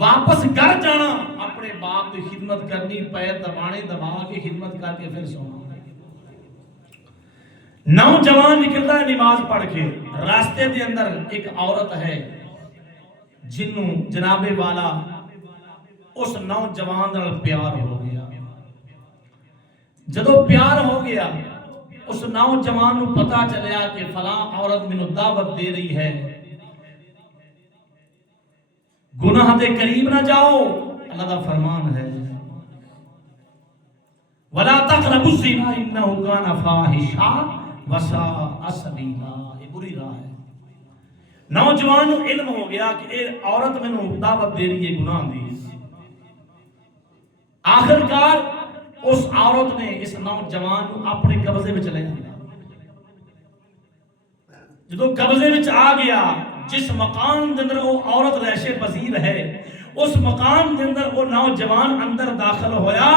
واپس گھر جانا اپنے باپ کی خدمت کرنی پیر دبانے دبا کے خدمت کر کے پھر سونا نوجوان نکلتا ہے نماز پڑھ کے راستے دے اندر ایک عورت ہے جنوں جناب والا اس نوجوان نال پیار ہو گیا جدو پیار ہو گیا اس نوجوان کو پتا چلیا کہ فلاں عورت مینوں دعوت دے رہی ہے گناہ دے قریب نہ جاؤ اللہ دا فرمان ہے ولا تقربوا الزنا انه كان فاحشا وساء سبیلا یہ بری راہ ہے نوجوان کو علم ہو گیا کہ اے عورت مینوں دعوت دے رہی ہے گناہ دی آخر کار اس عورت نے اس نوجوان کو اپنے قبضے میں لے لیا جدو قبضے میں آ گیا جس مقام کے اندر وہ عورت رہش پذیر ہے اس مقام کے اندر وہ نوجوان اندر داخل ہویا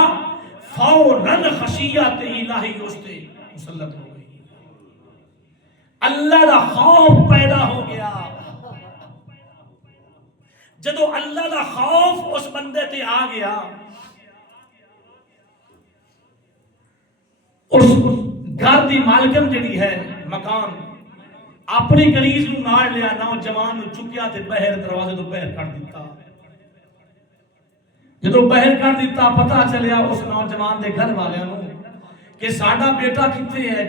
فوراً خشیت الہی اس تے مسلط ہو گئی اللہ دا خوف پیدا ہو گیا جدو اللہ دا خوف اس بندے تے آ گیا اس گھر دی مالکن جڑی ہے مکان اپنی کنیز نو نال لیا نوجوان نو چکیا تے باہر دروازے تو باہر کر دیتا جدو باہر کر دیتا پتہ چلیا اس نوجوان دے گھر والیاں نو کہ ساڈا بیٹا کتے ہے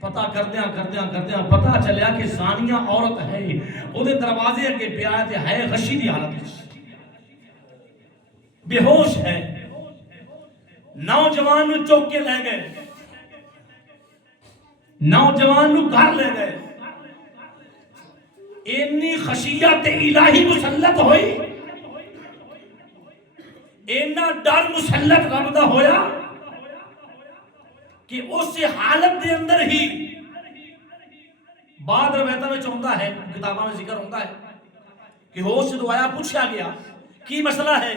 پتہ کردیاں پتہ چلیا کہ زانیہ عورت ہے او دے دروازے اگے پیا تے ہے غشی دی حالت بے ہوش ہے نوجوان نو چوک کے لے گئے نوجوان نو گھر لے گئے اتنی خشیت الہی مسلط ہوئی اتنا ڈر مسلط رب دا ہویا کہ اس حالت دے اندر ہی بعد روایتاں وچ ہوندا ہے کتاباں میں ذکر ہوندا ہے کہ ہوش جدوں آیا پوچھا گیا کی مسئلہ ہے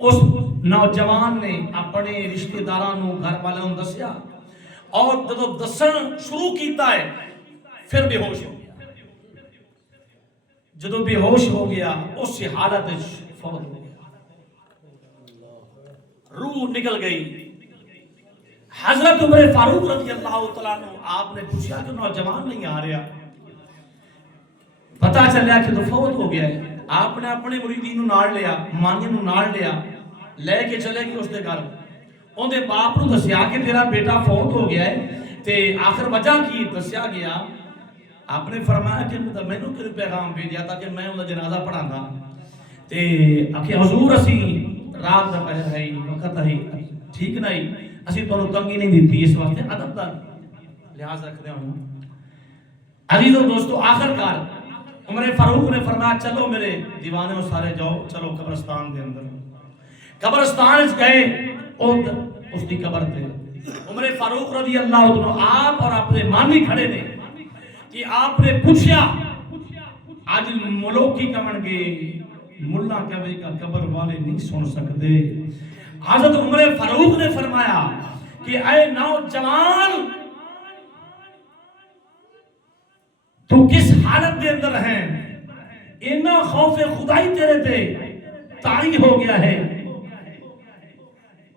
اس نوجوان نے اپنے رشتہ داراں نو گھر والوں نو دسیا اور جدو دسن شروع کیتا ہے پھر بے ہوش ہو گیا جدو بے ہوش ہو گیا اس حالت فوت ہو گیا روح نکل گئی حضرت عمر فاروق رضی اللہ تعالیٰ عنہ آپ نے پوچھا کہ نوجوان نہیں آ رہا پتہ چلیا کہ تو فوت ہو گیا ہے آپ نے اپنے مریدین نو نال لیا مانیاں نو نال لیا لے کے چلے گی اس دے گھر ان دے باپ نو دسیا کہ تیرا بیٹا فوت ہو گیا ہے تے آخر وجہ کی دسیا گیا آپ نے فرمایا کہ میں نو کیوں پیغام بھیجیا تاکہ میں انہاں جنازہ پڑھانا تے آکھے حضور اسی رات دا پہر ہے وقت ہے ٹھیک نہیں اسی تو تنگی نہیں دیتی اس واسطے ادب دا لحاظ رکھتے ہوں عزیزو دوستو آخر کار عمر فاروق نے فرمایا چلو میرے دیوانے سارے جاؤ چلو قبرستان دے اندر قبرستان گئے اس دی قبر تے عمر فاروق رضی اللہ عنہ آپ اور اپنے مانی کھڑے نے کہ آپ نے پوچھا آج ملوک کی کمن گے ملا کبھی کا قبر والے نہیں سن سکتے حضرت عمر فاروق نے فرمایا کہ اے نوجوان تو کس حالت دے اندر ہیں اتنا خوف خدائی تیرے تے طاری ہو گیا ہے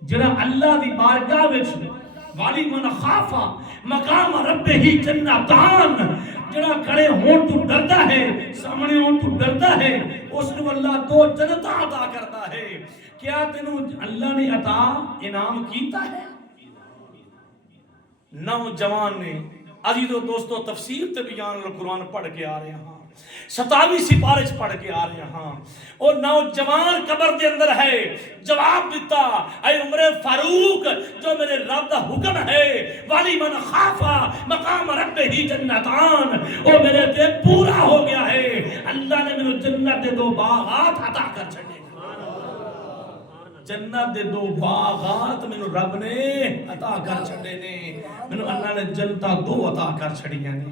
جڑا اللہ دی بارگاہ وچ والی من خافا مقام ربہ جنتان جڑا کھڑے ہون تو ڈردا ہے سامنے ہون تو ڈردا ہے اس کو اللہ دو جنتاں عطا کرتا ہے کیا تینوں اللہ نے عطا انعام کیتا ہے نوجوان نے عزیز و دوستو تفسیر تے بیان القرآن پڑھ کے آ رہے ہیں 27 سپارش پڑھ کے آ رہے ہیں اور نوجوان قبر دے اندر ہے جواب دیتا اے عمر فاروق جو میرے رب دا حکم ہے والی من خافا مقام ربہ جنتان وہ میرے تے پورا ہو گیا ہے اللہ نے میرے جنت دے 2 باغات عطا کر چھڑے جنت دے 2 باغات میں رب نے عطا کر چھڑے نے میں اللہ نے جنتا 2 عطا کر چھڑیاں نے